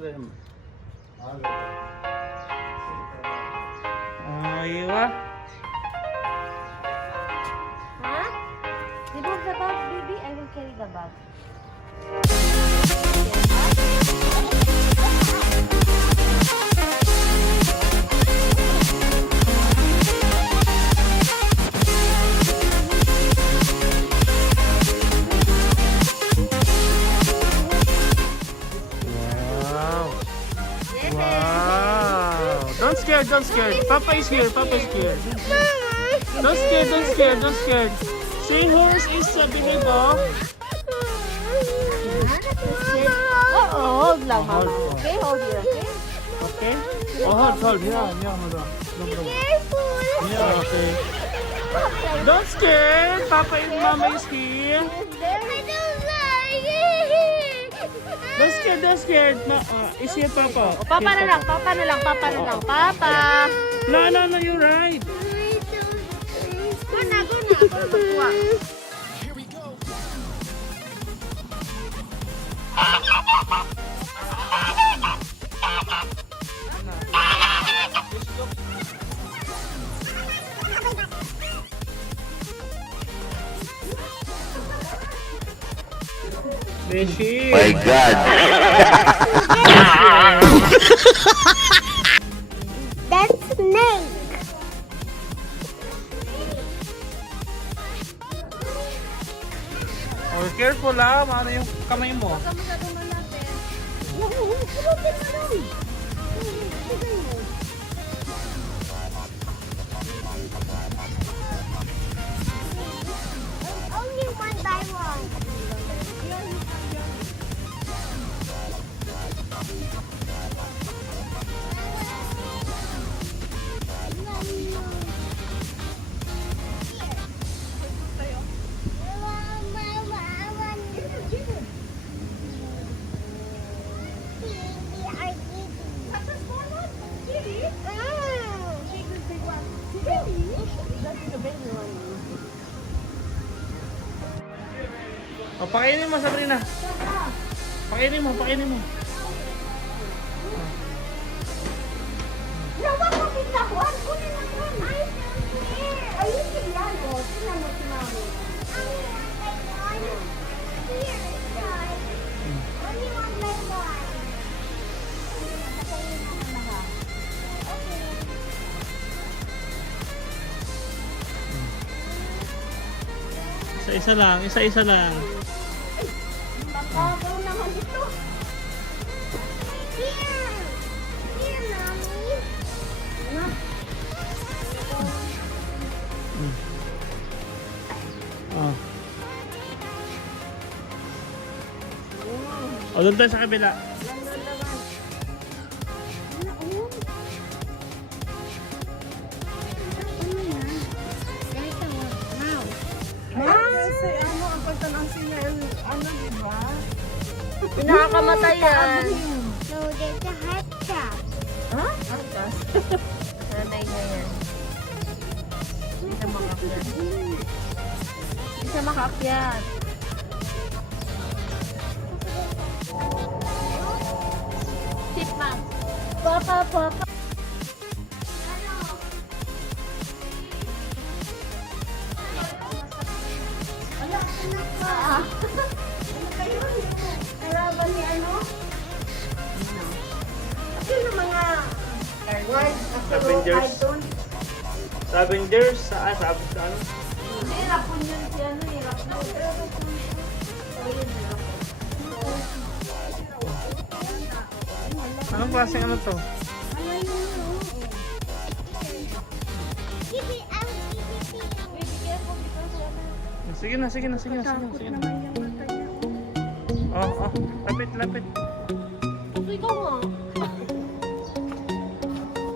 them. Aywa. Huh? Remove the bag, baby. I will carry the bag. Wow. Wow. Don't scare, don't scare. Papa is here, Papa is here. Don't scare, don't scare, don't scare. See who's is sa bilid, oh. Hold lang, Hold. mama. Okay, hold here, okay? Okay? Oh, hold. Yeah, madam. No problem. Yeah, okay. Don't scare. Papa and Mama is here. Don't scare, don't scare. Is here Papa. O, papa na lang, papa na lang, papa na lang. Papa! No, you're right. Guna. Ako na magkuha. Beshi. My God. That's snake. Oh, careful ha. Ano yung kamay mo? Only one by one. Oh, pakainin mo, Sabrina. Pakainin mo. Nawa ko biglawan. Kunin mo ito. Ayusin yan. O, tingnan mo si Mami. Here, guys. Only one by one. Patayin mo na lahat. Okay. Isa-isa lang. Babaw naman ito. Here. Here, Mommy. Oh. O, doon tayo sa kabila. Pinakamatay yan. No, there's a head trap. Nanay na yan. Hindi siya makakyat. Hindi siya makakyat. Sit, ma'am. Papa. Wala, anak ka. Ano kayo? Kalaban ni ano? Sino mga words na Avengers. cartoon? Sa Avengers, sa ano? Hirap po yun si ano, hirap na. Anong klaseng ano to? Give it out, Sige na. Oh. Lapit. Ikaw nga.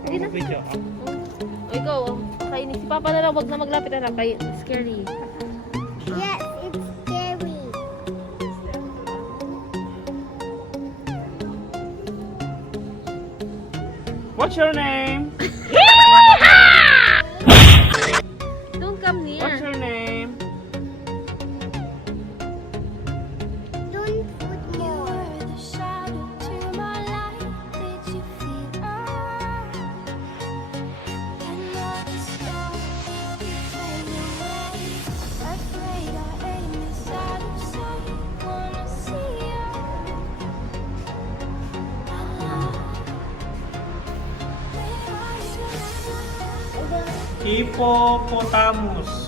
Sige na. Video. O, ikaw, kainin si Papa na lang, wag na maglapit na lang. Kay scary. Yes, it's scary. What's your name? Don't come near. What's your name? Don't put more. Hippopotamus.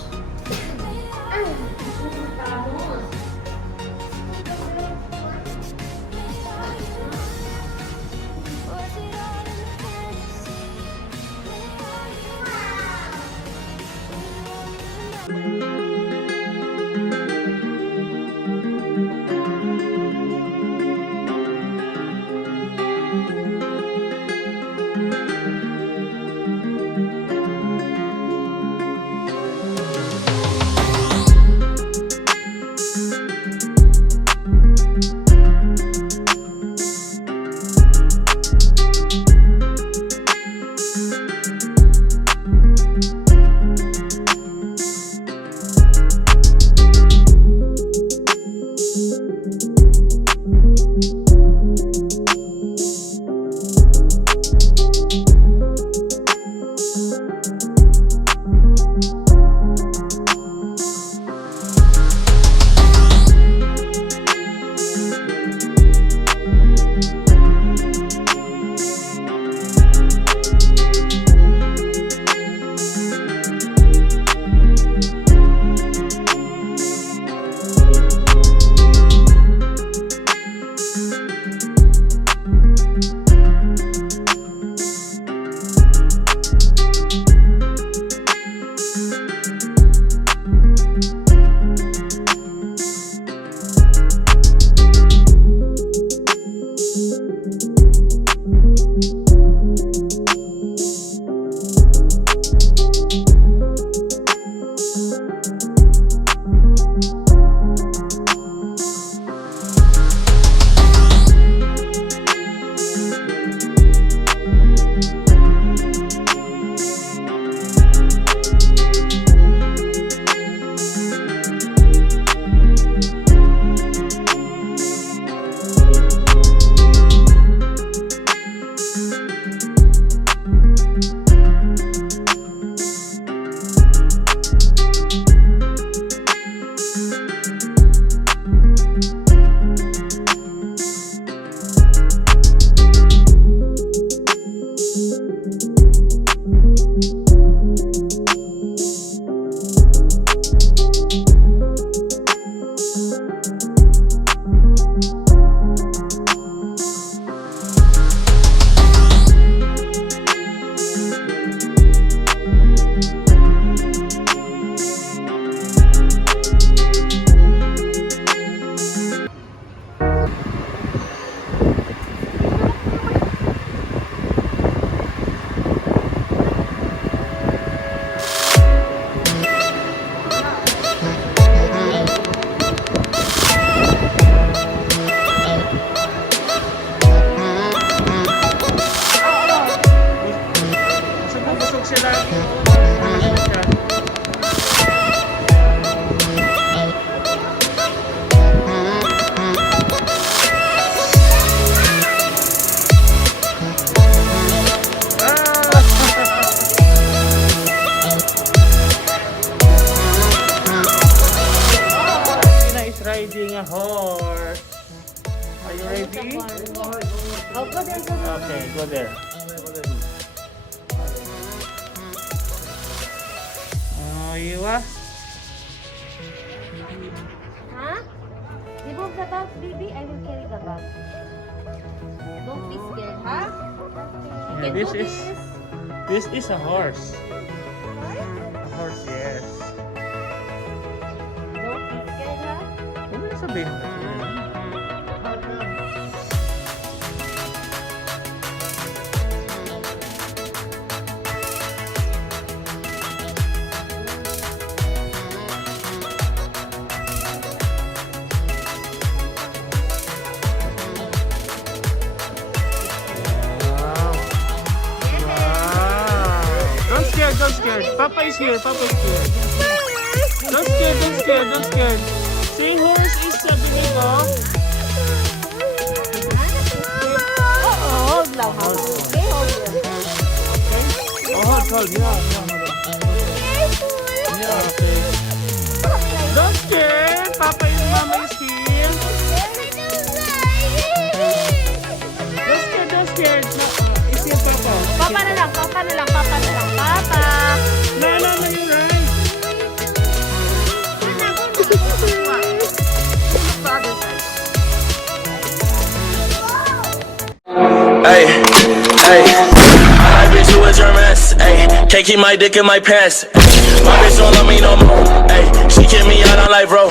Riding a horse. Are you ready? Oh, go there, go there. Okay, go there. Oh, you are? Huh? Remove the bag, baby. I will carry the bag. Don't be scared, huh? You Yeah, can this do is this is a horse. A horse, yes. Don't be scared, huh? Ano na sabihin mo? Don't scared. Papa is here. Papa is here. Don't scared. Don't scared. Don't scared. See, horse is a binigo. Hold lang, ha? Okay, hold lang. Oh, hold. Yeah, madam. Yeah, okay. Don't scared. Papa and Mama is here. Don't scared. Don't scared. No, is here Papa. Papa na lang, papa na lang, papa na lang, papa. No, Can't keep my dick in my pants. My bitch don't love me no more. Ay, she kick me out on life, bro.